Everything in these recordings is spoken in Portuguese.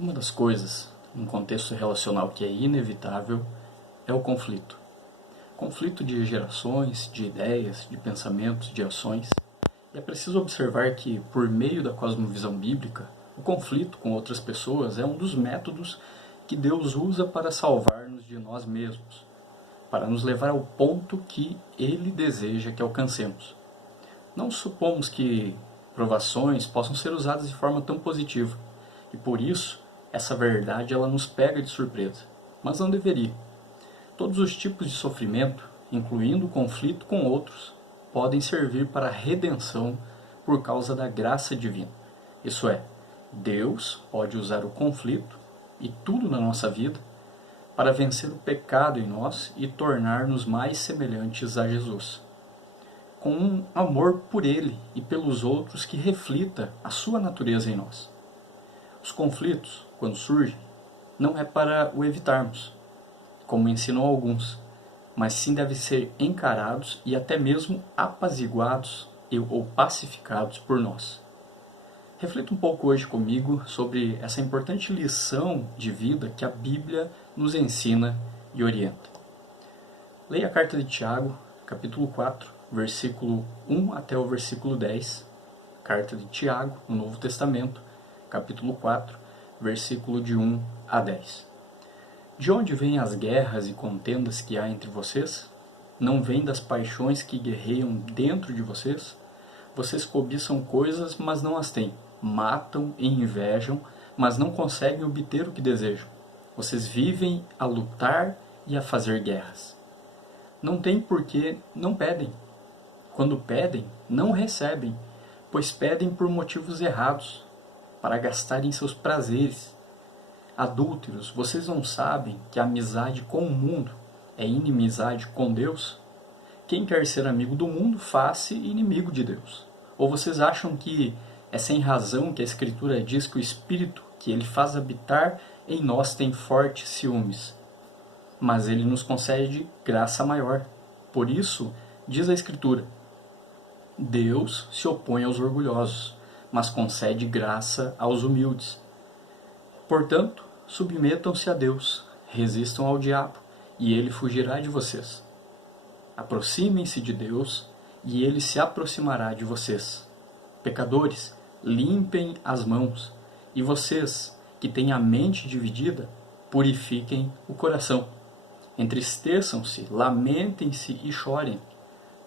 Uma das coisas, num contexto relacional que é inevitável, é o conflito. Conflito de gerações, de ideias, de pensamentos, de ações. E é preciso observar que, por meio da cosmovisão bíblica, o conflito com outras pessoas é um dos métodos que Deus usa para salvar-nos de nós mesmos, para nos levar ao ponto que Ele deseja que alcancemos. Não supomos que provações possam ser usadas de forma tão positiva, e por isso essa verdade ela nos pega de surpresa, mas não deveria. Todos os tipos de sofrimento, incluindo o conflito com outros, podem servir para a redenção por causa da graça divina. Isso é, Deus pode usar o conflito e tudo na nossa vida para vencer o pecado em nós e tornar-nos mais semelhantes a Jesus, com um amor por Ele e pelos outros que reflita a sua natureza em nós. Os conflitos, quando surgem, não é para o evitarmos, como ensinam alguns, mas sim devem ser encarados e até mesmo apaziguados ou pacificados por nós. Reflita um pouco hoje comigo sobre essa importante lição de vida que a Bíblia nos ensina e orienta. Leia a carta de Tiago, capítulo 4, versículo 1 até o versículo 10. Carta de Tiago, no Novo Testamento, capítulo 4, versículo de 1 a 10. De onde vêm as guerras e contendas que há entre vocês? Não vêm das paixões que guerreiam dentro de vocês? Vocês cobiçam coisas, mas não as têm. Matam e invejam, mas não conseguem obter o que desejam. Vocês vivem a lutar e a fazer guerras. Não têm porque não pedem. Quando pedem, não recebem, pois pedem por motivos errados, para gastarem seus prazeres. Adúlteros, vocês não sabem que a amizade com o mundo é inimizade com Deus? Quem quer ser amigo do mundo, faz-se inimigo de Deus. Ou vocês acham que é sem razão que a Escritura diz que o Espírito que Ele faz habitar em nós tem fortes ciúmes? Mas Ele nos concede graça maior. Por isso, diz a Escritura, Deus se opõe aos orgulhosos, mas concede graça aos humildes. Portanto, submetam-se a Deus, resistam ao diabo, e ele fugirá de vocês. Aproximem-se de Deus, e ele se aproximará de vocês. Pecadores, limpem as mãos, e vocês, que têm a mente dividida, purifiquem o coração. Entristeçam-se, lamentem-se e chorem.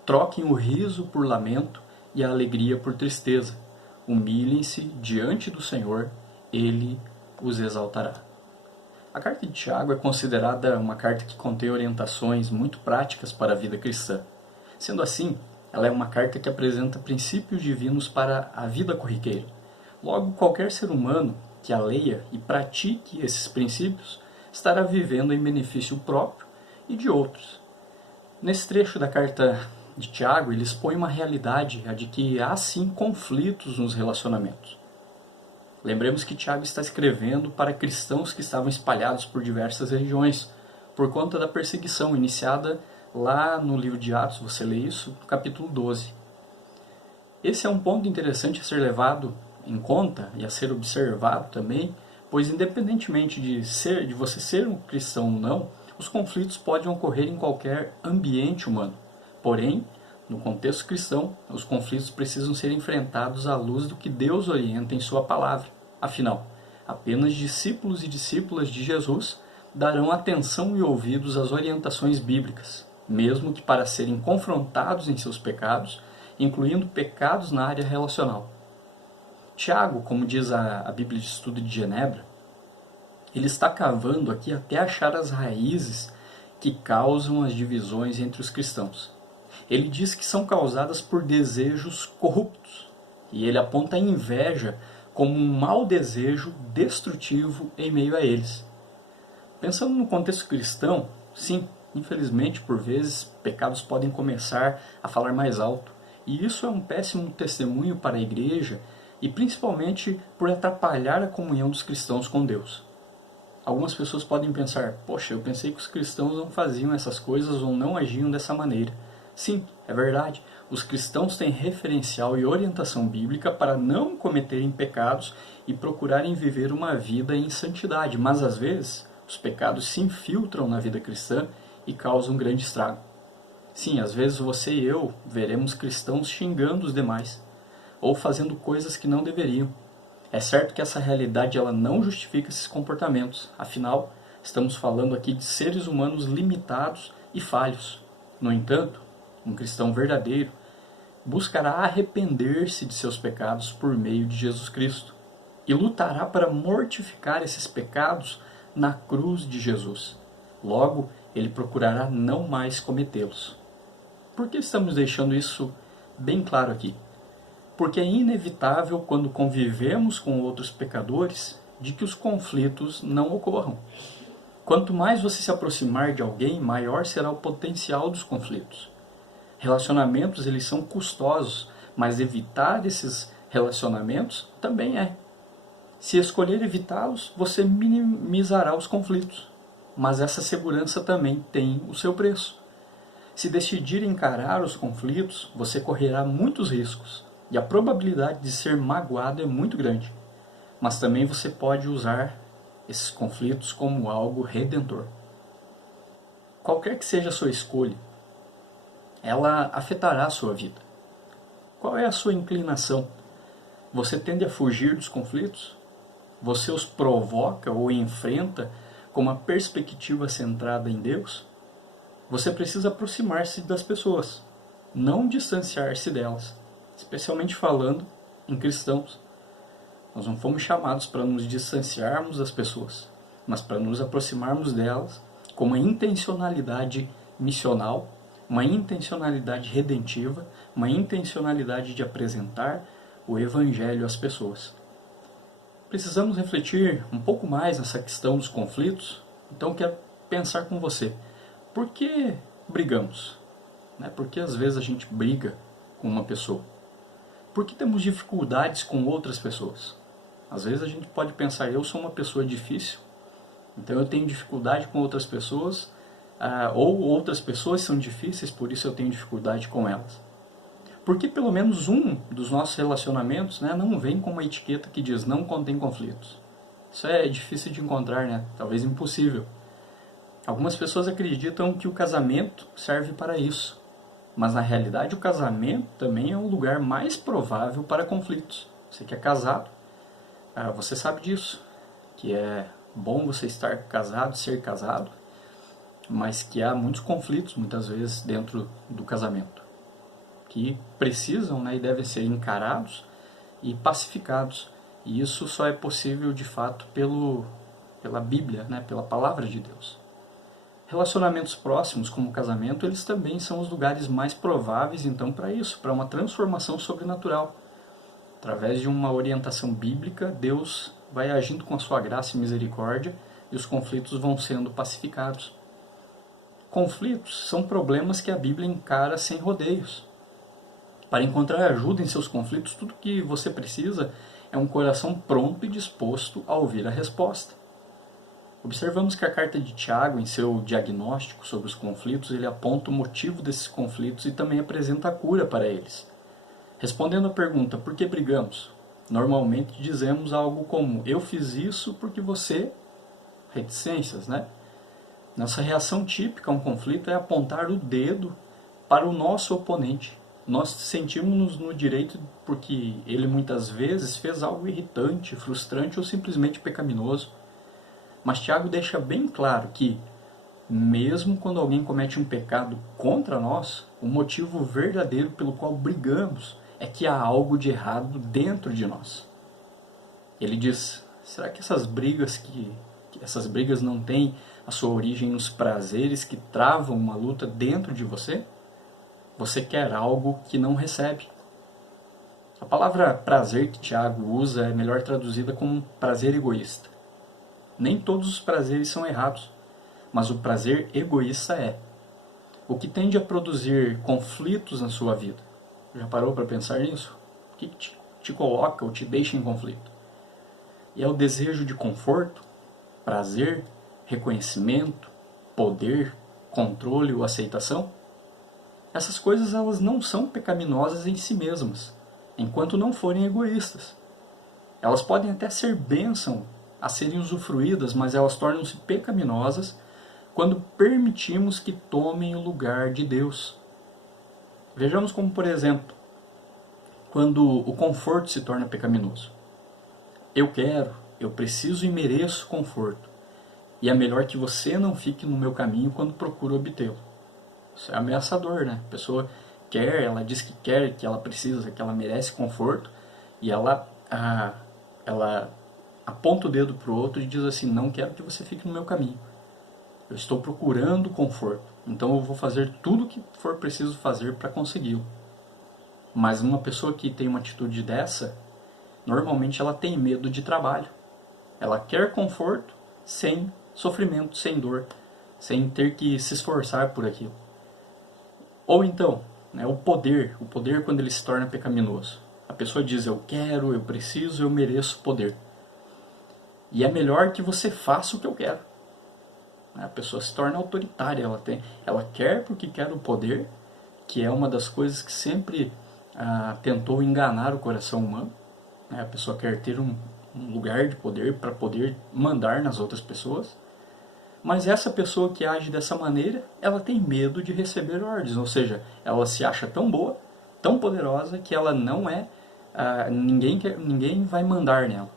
Troquem o riso por lamento e a alegria por tristeza. Humilhem-se diante do Senhor, Ele os exaltará. A carta de Tiago é considerada uma carta que contém orientações muito práticas para a vida cristã. Sendo assim, ela é uma carta que apresenta princípios divinos para a vida corriqueira. Logo, qualquer ser humano que a leia e pratique esses princípios estará vivendo em benefício próprio e de outros. Nesse trecho da carta de Tiago, ele expõe uma realidade, a de que há sim conflitos nos relacionamentos. Lembremos que Tiago está escrevendo para cristãos que estavam espalhados por diversas regiões, por conta da perseguição iniciada lá no livro de Atos, você lê isso, no capítulo 12. Esse é um ponto interessante a ser levado em conta e a ser observado também, pois independentemente de você ser um cristão ou não, os conflitos podem ocorrer em qualquer ambiente humano. Porém, no contexto cristão, os conflitos precisam ser enfrentados à luz do que Deus orienta em sua palavra. Afinal, apenas discípulos e discípulas de Jesus darão atenção e ouvidos às orientações bíblicas, mesmo que para serem confrontados em seus pecados, incluindo pecados na área relacional. Tiago, como diz a Bíblia de Estudo de Genebra, ele está cavando aqui até achar as raízes que causam as divisões entre os cristãos. Ele diz que são causadas por desejos corruptos, e ele aponta a inveja como um mau desejo destrutivo em meio a eles. Pensando no contexto cristão, sim, infelizmente, por vezes, pecados podem começar a falar mais alto, e isso é um péssimo testemunho para a igreja, e principalmente por atrapalhar a comunhão dos cristãos com Deus. Algumas pessoas podem pensar, poxa, eu pensei que os cristãos não faziam essas coisas ou não agiam dessa maneira. Sim, é verdade, os cristãos têm referencial e orientação bíblica para não cometerem pecados e procurarem viver uma vida em santidade, mas às vezes os pecados se infiltram na vida cristã e causam um grande estrago. Sim, às vezes você e eu veremos cristãos xingando os demais, ou fazendo coisas que não deveriam. É certo que essa realidade ela não justifica esses comportamentos, afinal, estamos falando aqui de seres humanos limitados e falhos. No entanto, um cristão verdadeiro buscará arrepender-se de seus pecados por meio de Jesus Cristo e lutará para mortificar esses pecados na cruz de Jesus. Logo, ele procurará não mais cometê-los. Por que estamos deixando isso bem claro aqui? Porque é inevitável, quando convivemos com outros pecadores, de que os conflitos não ocorram. Quanto mais você se aproximar de alguém, maior será o potencial dos conflitos. Relacionamentos, eles são custosos, mas evitar esses relacionamentos também é. Se escolher evitá-los, você minimizará os conflitos. Mas essa segurança também tem o seu preço. Se decidir encarar os conflitos, você correrá muitos riscos, e a probabilidade de ser magoado é muito grande. Mas também você pode usar esses conflitos como algo redentor. Qualquer que seja a sua escolha, ela afetará a sua vida. Qual é a sua inclinação? Você tende a fugir dos conflitos? Você os provoca ou enfrenta com uma perspectiva centrada em Deus? Você precisa aproximar-se das pessoas, não distanciar-se delas, especialmente falando em cristãos. Nós não fomos chamados para nos distanciarmos das pessoas, mas para nos aproximarmos delas com uma intencionalidade missional, uma intencionalidade redentiva, uma intencionalidade de apresentar o Evangelho às pessoas. Precisamos refletir um pouco mais nessa questão dos conflitos, então quero pensar com você. Por que brigamos? Por que às vezes a gente briga com uma pessoa? Por que temos dificuldades com outras pessoas? Às vezes a gente pode pensar, eu sou uma pessoa difícil, então eu tenho dificuldade com outras pessoas, ou outras pessoas são difíceis, por isso eu tenho dificuldade com elas. Porque pelo menos um dos nossos relacionamentos não vem com uma etiqueta que diz não contém conflitos. Isso é difícil de encontrar, talvez impossível. Algumas pessoas acreditam que o casamento serve para isso, mas na realidade o casamento também é um lugar mais provável para conflitos. Você que é casado, você sabe disso, que é bom você estar casado, ser casado, mas que há muitos conflitos muitas vezes dentro do casamento, que precisam e devem ser encarados e pacificados. E isso só é possível de fato pela Bíblia, pela Palavra de Deus. Relacionamentos próximos, como o casamento, eles também são os lugares mais prováveis então para isso, para uma transformação sobrenatural. Através de uma orientação bíblica, Deus vai agindo com a sua graça e misericórdia e os conflitos vão sendo pacificados. Conflitos são problemas que a Bíblia encara sem rodeios. Para encontrar ajuda em seus conflitos, tudo que você precisa é um coração pronto e disposto a ouvir a resposta. Observamos que a carta de Tiago, em seu diagnóstico sobre os conflitos, ele aponta o motivo desses conflitos e também apresenta a cura para eles. Respondendo à pergunta, por que brigamos? Normalmente dizemos algo como, eu fiz isso porque você... reticências, Nossa reação típica a um conflito é apontar o dedo para o nosso oponente. Nós sentimos-nos no direito porque ele muitas vezes fez algo irritante, frustrante ou simplesmente pecaminoso. Mas Tiago deixa bem claro que, mesmo quando alguém comete um pecado contra nós, o motivo verdadeiro pelo qual brigamos é que há algo de errado dentro de nós. Ele diz, será que essas brigas não têm a sua origem nos prazeres que travam uma luta dentro de você? Você quer algo que não recebe. A palavra prazer que Tiago usa é melhor traduzida como prazer egoísta. Nem todos os prazeres são errados, mas o prazer egoísta é. O que tende a produzir conflitos na sua vida? Já parou para pensar nisso? O que te coloca ou te deixa em conflito? E é o desejo de conforto, prazer, reconhecimento, poder, controle ou aceitação? Essas coisas elas não são pecaminosas em si mesmas, enquanto não forem egoístas. Elas podem até ser bênção a serem usufruídas, mas elas tornam-se pecaminosas quando permitimos que tomem o lugar de Deus. Vejamos como, por exemplo, quando o conforto se torna pecaminoso. Eu quero, eu preciso e mereço conforto. E é melhor que você não fique no meu caminho quando procura obtê-lo. Isso é ameaçador, né? A pessoa quer, ela diz que quer, que ela precisa, que ela merece conforto, e ela aponta o dedo para o outro e diz assim, não quero que você fique no meu caminho. Eu estou procurando conforto, então eu vou fazer tudo o que for preciso fazer para consegui-lo. Mas uma pessoa que tem uma atitude dessa, normalmente ela tem medo de trabalho. Ela quer conforto sem sofrimento, sem dor, sem ter que se esforçar por aquilo. Ou então, né, o poder quando ele se torna pecaminoso. A pessoa diz, eu quero, eu preciso, eu mereço poder. E é melhor que você faça o que eu quero. A pessoa se torna autoritária, ela quer porque quer o poder, que é uma das coisas que sempre tentou enganar o coração humano. A pessoa quer ter um lugar de poder para poder mandar nas outras pessoas. Mas essa pessoa que age dessa maneira, ela tem medo de receber ordens, ou seja, ela se acha tão boa, tão poderosa, que ela não é, ninguém vai mandar nela.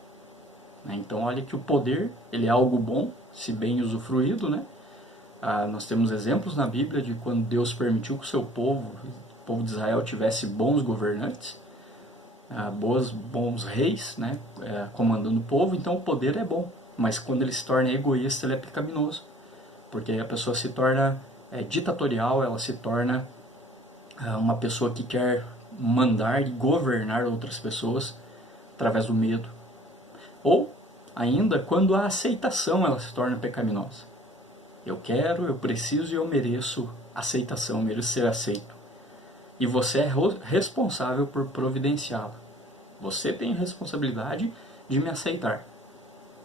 Então olha que o poder, ele é algo bom, se bem usufruído, né? Nós temos exemplos na Bíblia de quando Deus permitiu que o povo de Israel tivesse bons governantes, bons reis, né? Comandando o povo, então o poder é bom. Mas quando ele se torna egoísta, ele é pecaminoso. Porque aí a pessoa se torna ditatorial, ela se torna uma pessoa que quer mandar e governar outras pessoas através do medo. Ou, ainda, quando a aceitação ela se torna pecaminosa. Eu quero, eu preciso e eu mereço aceitação, mereço ser aceito. E você é responsável por providenciá-la. Você tem a responsabilidade de me aceitar.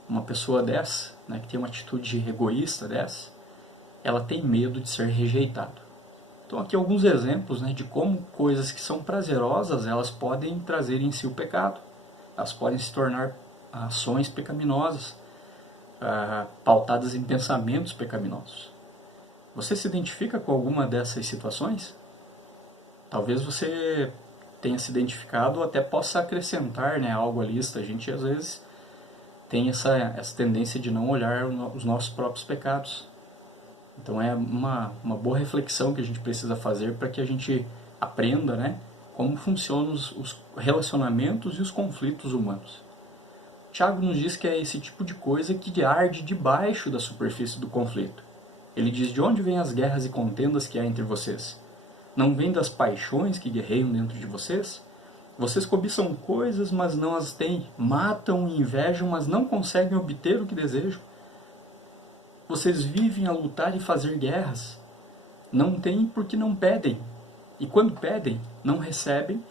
Uma pessoa dessa, né, que tem uma atitude egoísta dessa, ela tem medo de ser rejeitada. Então aqui alguns exemplos, né, de como coisas que são prazerosas, elas podem trazer em si o pecado. Elas podem se tornar ações pecaminosas, pautadas em pensamentos pecaminosos. Você se identifica com alguma dessas situações? Talvez você tenha se identificado ou até possa acrescentar, né, algo à lista. A gente às vezes tem essa tendência de não olhar os nossos próprios pecados. Então é uma boa reflexão que a gente precisa fazer para que a gente aprenda, né, como funcionam os relacionamentos e os conflitos humanos. Tiago nos diz que é esse tipo de coisa que arde debaixo da superfície do conflito. Ele diz, de onde vêm as guerras e contendas que há entre vocês? Não vêm das paixões que guerreiam dentro de vocês? Vocês cobiçam coisas, mas não as têm. Matam e invejam, mas não conseguem obter o que desejam. Vocês vivem a lutar e fazer guerras. Não têm porque não pedem. E quando pedem, não recebem,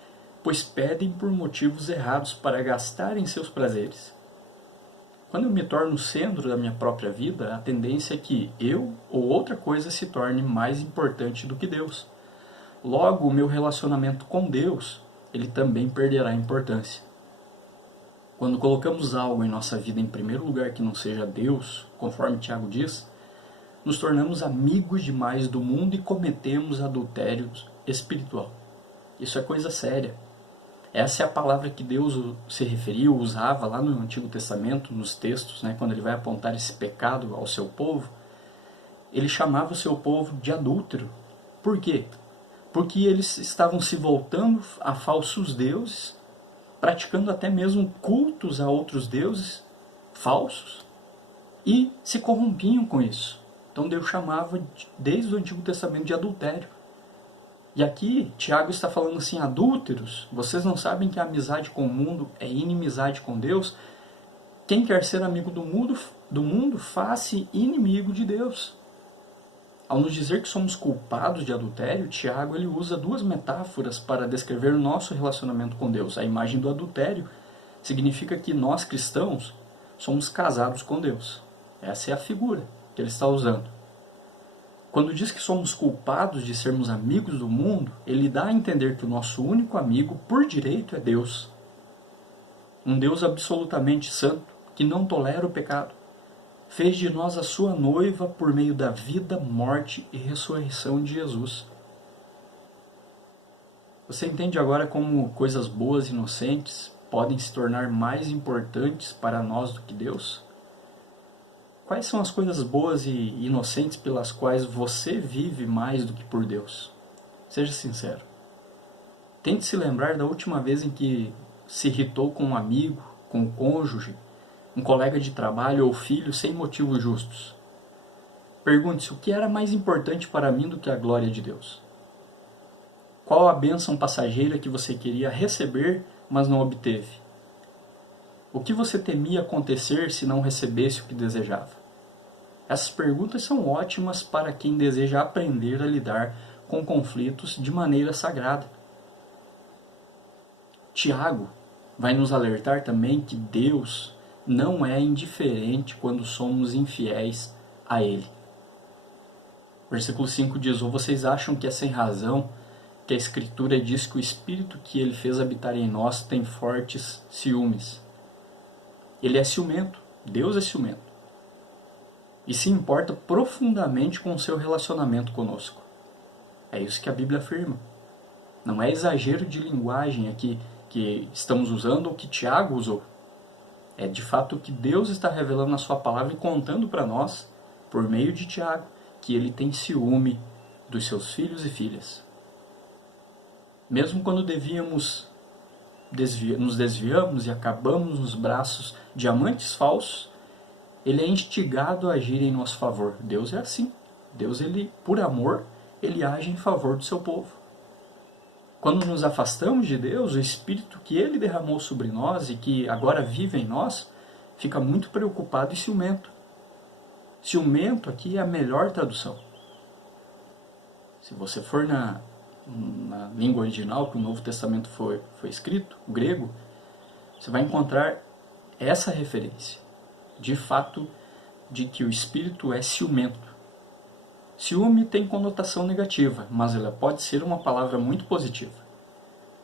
pois pedem por motivos errados para gastarem seus prazeres. Quando eu me torno o centro da minha própria vida, a tendência é que eu ou outra coisa se torne mais importante do que Deus. Logo, o meu relacionamento com Deus, ele também perderá importância. Quando colocamos algo em nossa vida em primeiro lugar que não seja Deus, conforme Tiago diz, nos tornamos amigos demais do mundo e cometemos adultério espiritual. Isso é coisa séria. Essa é a palavra que Deus se referiu, usava lá no Antigo Testamento, nos textos, né, quando ele vai apontar esse pecado ao seu povo. Ele chamava o seu povo de adúltero. Por quê? Porque eles estavam se voltando a falsos deuses, praticando até mesmo cultos a outros deuses falsos, e se corrompiam com isso. Então Deus chamava, desde o Antigo Testamento, de adultério. E aqui, Tiago está falando assim, adúlteros, vocês não sabem que a amizade com o mundo é inimizade com Deus? Quem quer ser amigo do mundo faz-se inimigo de Deus. Ao nos dizer que somos culpados de adultério, Tiago ele usa duas metáforas para descrever o nosso relacionamento com Deus. A imagem do adultério significa que nós cristãos somos casados com Deus. Essa é a figura que ele está usando. Quando diz que somos culpados de sermos amigos do mundo, ele dá a entender que o nosso único amigo por direito é Deus. um Deus absolutamente santo, que não tolera o pecado, fez de nós a sua noiva por meio da vida, morte e ressurreição de Jesus. Você entende agora como coisas boas e inocentes podem se tornar mais importantes para nós do que Deus? Quais são as coisas boas e inocentes pelas quais você vive mais do que por Deus? Seja sincero. Tente se lembrar da última vez em que se irritou com um amigo, com um cônjuge, um colega de trabalho ou filho sem motivos justos. Pergunte-se o que era mais importante para mim do que a glória de Deus. Qual a bênção passageira que você queria receber, mas não obteve? O que você temia acontecer se não recebesse o que desejava? Essas perguntas são ótimas para quem deseja aprender a lidar com conflitos de maneira sagrada. Tiago vai nos alertar também que Deus não é indiferente quando somos infiéis a Ele. Versículo 5 diz: ou vocês acham que é sem razão que a Escritura diz que o Espírito que Ele fez habitar em nós tem fortes ciúmes? Ele é ciumento, Deus é ciumento. E se importa profundamente com o seu relacionamento conosco. É isso que a Bíblia afirma. Não é exagero de linguagem aqui que estamos usando ou que Tiago usou. É de fato o que Deus está revelando na sua palavra e contando para nós, por meio de Tiago, que Ele tem ciúme dos seus filhos e filhas. Mesmo quando nos desviamos e acabamos nos braços de amantes falsos, Ele é instigado a agir em nosso favor. Deus é assim. Deus, Ele, por amor, Ele age em favor do seu povo. Quando nos afastamos de Deus, o Espírito que Ele derramou sobre nós e que agora vive em nós, fica muito preocupado e ciumento. Ciumento aqui é a melhor tradução. Se você for na língua original que o Novo Testamento foi escrito, o grego, você vai encontrar essa referência, de fato, de que o Espírito é ciumento. Ciúme tem conotação negativa, mas ela pode ser uma palavra muito positiva.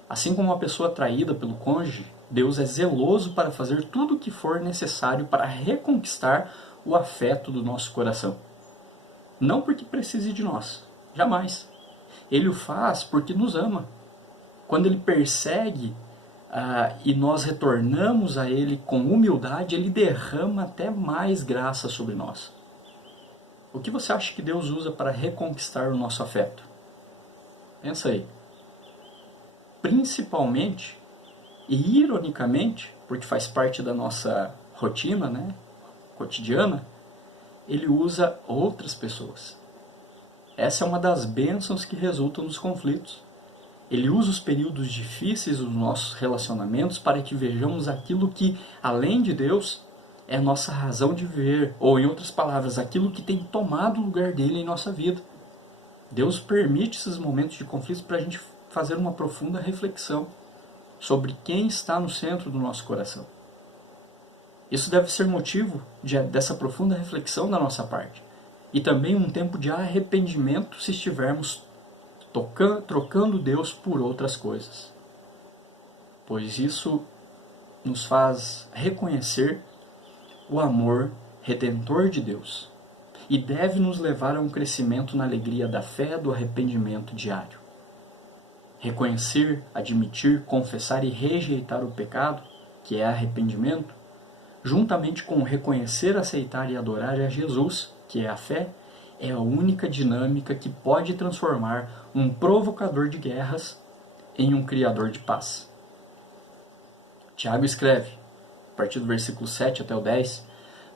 Assim como uma pessoa atraída pelo cônjuge, Deus é zeloso para fazer tudo o que for necessário para reconquistar o afeto do nosso coração. Não porque precise de nós, jamais. Ele o faz porque nos ama. Quando Ele persegue e nós retornamos a Ele com humildade, Ele derrama até mais graça sobre nós. O que você acha que Deus usa para reconquistar o nosso afeto? Pensa aí. Principalmente, e ironicamente, porque faz parte da nossa rotina, cotidiana, Ele usa outras pessoas. Essa é uma das bênçãos que resultam dos conflitos. Ele usa os períodos difíceis dos nossos relacionamentos para que vejamos aquilo que, além de Deus, é a nossa razão de viver, ou em outras palavras, aquilo que tem tomado o lugar dele em nossa vida. Deus permite esses momentos de conflito para a gente fazer uma profunda reflexão sobre quem está no centro do nosso coração. Isso deve ser motivo dessa profunda reflexão da nossa parte. E também um tempo de arrependimento se estivermos trocando Deus por outras coisas. Pois isso nos faz reconhecer o amor redentor de Deus e deve nos levar a um crescimento na alegria da fé do arrependimento diário. Reconhecer, admitir, confessar e rejeitar o pecado, que é arrependimento, juntamente com reconhecer, aceitar e adorar a Jesus, que é a fé, é a única dinâmica que pode transformar um provocador de guerras em um criador de paz. Tiago escreve, a partir do versículo 7 até o 10,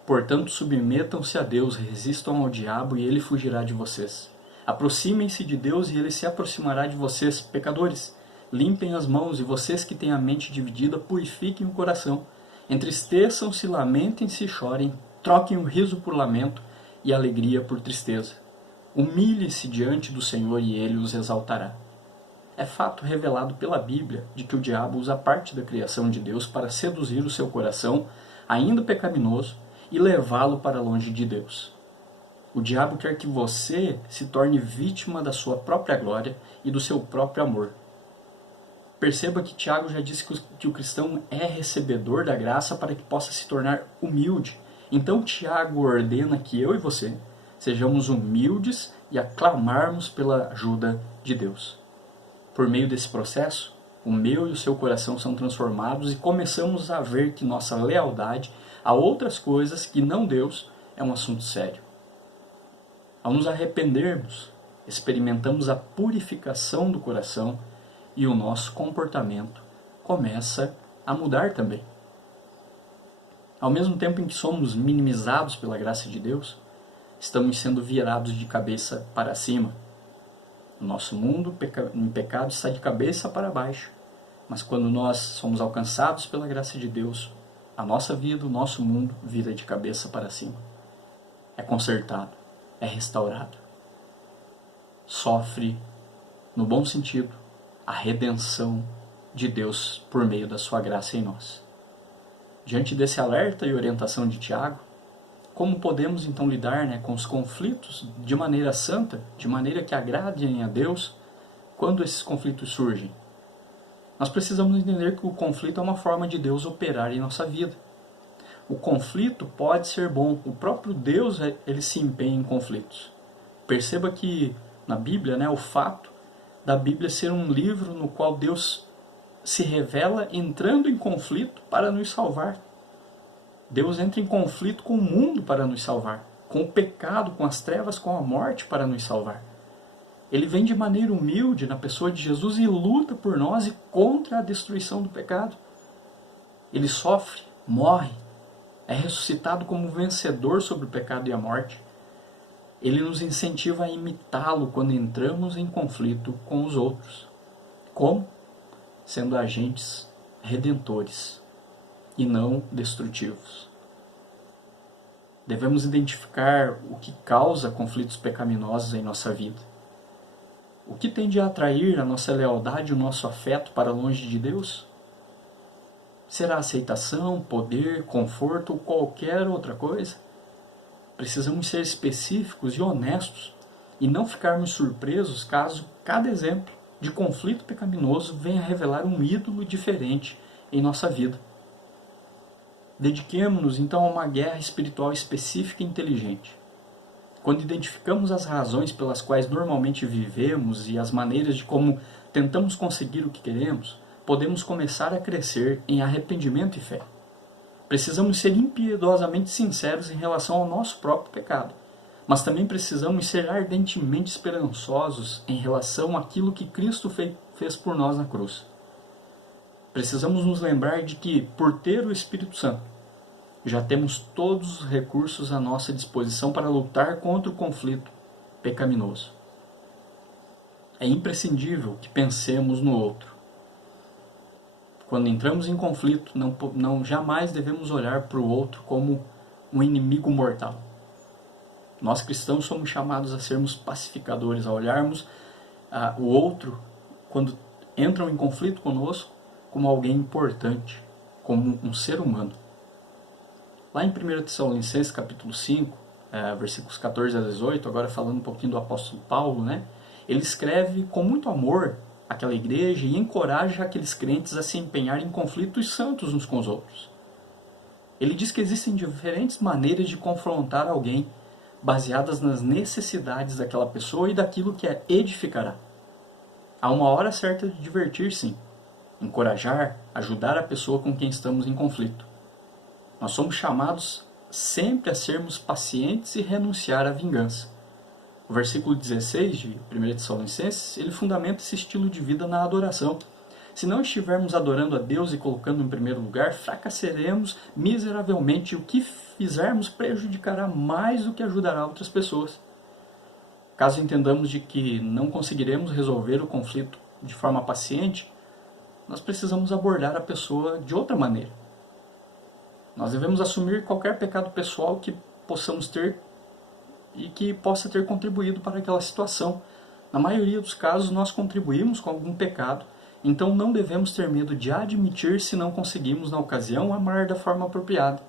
portanto submetam-se a Deus, resistam ao diabo e ele fugirá de vocês. Aproximem-se de Deus e ele se aproximará de vocês, pecadores. Limpem as mãos e vocês que têm a mente dividida, purifiquem o coração. Entristeçam-se, lamentem-se e chorem, troquem o riso por lamento e a alegria por tristeza. Humilhe-se diante do Senhor e ele os exaltará. É fato revelado pela Bíblia de que o diabo usa parte da criação de Deus para seduzir o seu coração, ainda pecaminoso, e levá-lo para longe de Deus. O diabo quer que você se torne vítima da sua própria glória e do seu próprio amor. Perceba que Tiago já disse que o cristão é recebedor da graça para que possa se tornar humilde. Então Tiago ordena que eu e você sejamos humildes e aclamarmos pela ajuda de Deus. Por meio desse processo, o meu e o seu coração são transformados e começamos a ver que nossa lealdade a outras coisas que não Deus é um assunto sério. Ao nos arrependermos, experimentamos a purificação do coração e o nosso comportamento começa a mudar também. Ao mesmo tempo em que somos minimizados pela graça de Deus, estamos sendo virados de cabeça para cima. O nosso mundo em pecado está de cabeça para baixo, mas quando nós somos alcançados pela graça de Deus, a nossa vida, o nosso mundo vira de cabeça para cima. É consertado, é restaurado. Sofre, no bom sentido, a redenção de Deus por meio da sua graça em nós. Diante desse alerta e orientação de Tiago, como podemos então lidar com os conflitos de maneira santa, de maneira que agradem a Deus, quando esses conflitos surgem? Nós precisamos entender que o conflito é uma forma de Deus operar em nossa vida. O conflito pode ser bom, o próprio Deus ele se empenha em conflitos. Perceba que na Bíblia, o fato da Bíblia ser um livro no qual Deus se revela entrando em conflito para nos salvar. Deus entra em conflito com o mundo para nos salvar, com o pecado, com as trevas, com a morte para nos salvar. Ele vem de maneira humilde na pessoa de Jesus e luta por nós e contra a destruição do pecado. Ele sofre, morre, é ressuscitado como vencedor sobre o pecado e a morte. Ele nos incentiva a imitá-lo quando entramos em conflito com os outros. Como? Sendo agentes redentores e não destrutivos. Devemos identificar o que causa conflitos pecaminosos em nossa vida. O que tende a atrair a nossa lealdade e o nosso afeto para longe de Deus? Será aceitação, poder, conforto ou qualquer outra coisa? Precisamos ser específicos e honestos e não ficarmos surpresos caso cada exemplo de conflito pecaminoso venha revelar um ídolo diferente em nossa vida. Dediquemo-nos então a uma guerra espiritual específica e inteligente. Quando identificamos as razões pelas quais normalmente vivemos e as maneiras de como tentamos conseguir o que queremos, podemos começar a crescer em arrependimento e fé. Precisamos ser impiedosamente sinceros em relação ao nosso próprio pecado, mas também precisamos ser ardentemente esperançosos em relação àquilo que Cristo fez por nós na cruz. Precisamos nos lembrar de que, por ter o Espírito Santo, já temos todos os recursos à nossa disposição para lutar contra o conflito pecaminoso. É imprescindível que pensemos no outro. Quando entramos em conflito, jamais devemos olhar para o outro como um inimigo mortal. Nós cristãos somos chamados a sermos pacificadores, a olharmos o outro, quando entram em conflito conosco, como alguém importante, como um ser humano. Lá em 1 Tessalonicenses capítulo 5, versículos 14 a 18, agora falando um pouquinho do apóstolo Paulo, ele escreve com muito amor aquela igreja e encoraja aqueles crentes a se empenhar em conflitos santos uns com os outros. Ele diz que existem diferentes maneiras de confrontar alguém, baseadas nas necessidades daquela pessoa e daquilo que a edificará. Há uma hora certa de divertir, sim, encorajar, ajudar a pessoa com quem estamos em conflito. Nós somos chamados sempre a sermos pacientes e renunciar à vingança. O versículo 16 de 1 Tessalonicenses, ele fundamenta esse estilo de vida na adoração. Se não estivermos adorando a Deus e colocando em primeiro lugar, fracassaremos miseravelmente e o que fizermos prejudicará mais do que ajudará outras pessoas. Caso entendamos de que não conseguiremos resolver o conflito de forma paciente, nós precisamos abordar a pessoa de outra maneira. Nós devemos assumir qualquer pecado pessoal que possamos ter e que possa ter contribuído para aquela situação. Na maioria dos casos, nós contribuímos com algum pecado, então não devemos ter medo de admitir se não conseguimos, na ocasião, amar da forma apropriada.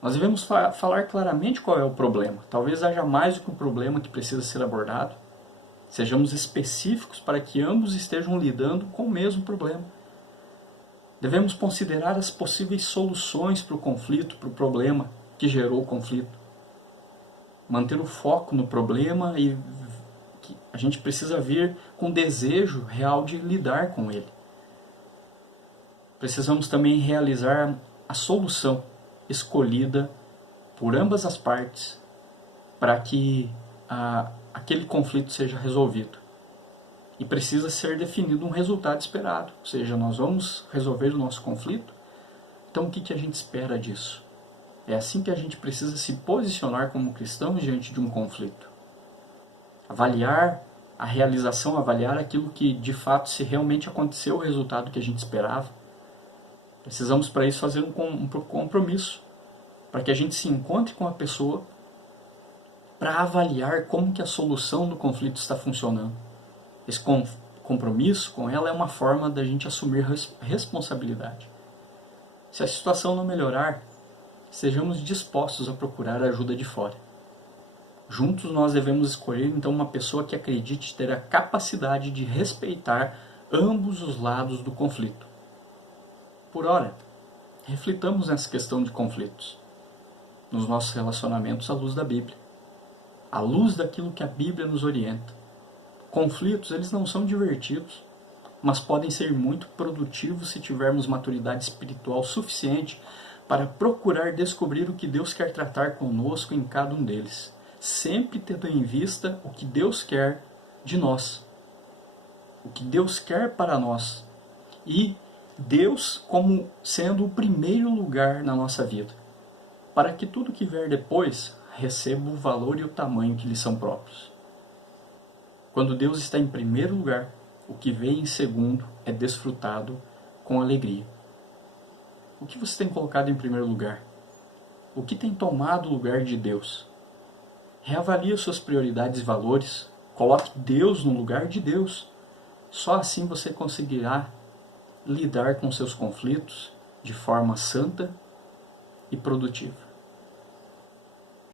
Nós devemos falar claramente qual é o problema. Talvez haja mais do que um problema que precisa ser abordado. Sejamos específicos para que ambos estejam lidando com o mesmo problema. Devemos considerar as possíveis soluções para o conflito, para o problema que gerou o conflito. Manter o foco no problema e a gente precisa vir com desejo real de lidar com ele. Precisamos também realizar a solução escolhida por ambas as partes para que aquele conflito seja resolvido. E precisa ser definido um resultado esperado, ou seja, nós vamos resolver o nosso conflito, então o que a gente espera disso? É assim que a gente precisa se posicionar como cristãos diante de um conflito. Avaliar a realização, avaliar aquilo que de fato, se realmente aconteceu o resultado que a gente esperava. Precisamos para isso fazer um compromisso, para que a gente se encontre com a pessoa para avaliar como que a solução do conflito está funcionando. Esse compromisso com ela é uma forma da gente assumir responsabilidade. Se a situação não melhorar, sejamos dispostos a procurar a ajuda de fora. Juntos nós devemos escolher então uma pessoa que acredite ter a capacidade de respeitar ambos os lados do conflito. Por ora, reflitamos nessa questão de conflitos, nos nossos relacionamentos à luz da Bíblia, à luz daquilo que a Bíblia nos orienta. Conflitos, eles não são divertidos, mas podem ser muito produtivos se tivermos maturidade espiritual suficiente para procurar descobrir o que Deus quer tratar conosco em cada um deles, sempre tendo em vista o que Deus quer de nós, o que Deus quer para nós, e Deus como sendo o primeiro lugar na nossa vida, para que tudo que vier depois receba o valor e o tamanho que lhes são próprios. Quando Deus está em primeiro lugar, o que vem em segundo é desfrutado com alegria. O que você tem colocado em primeiro lugar? O que tem tomado o lugar de Deus? Reavalie as suas prioridades e valores. Coloque Deus no lugar de Deus. Só assim você conseguirá lidar com seus conflitos de forma santa e produtiva.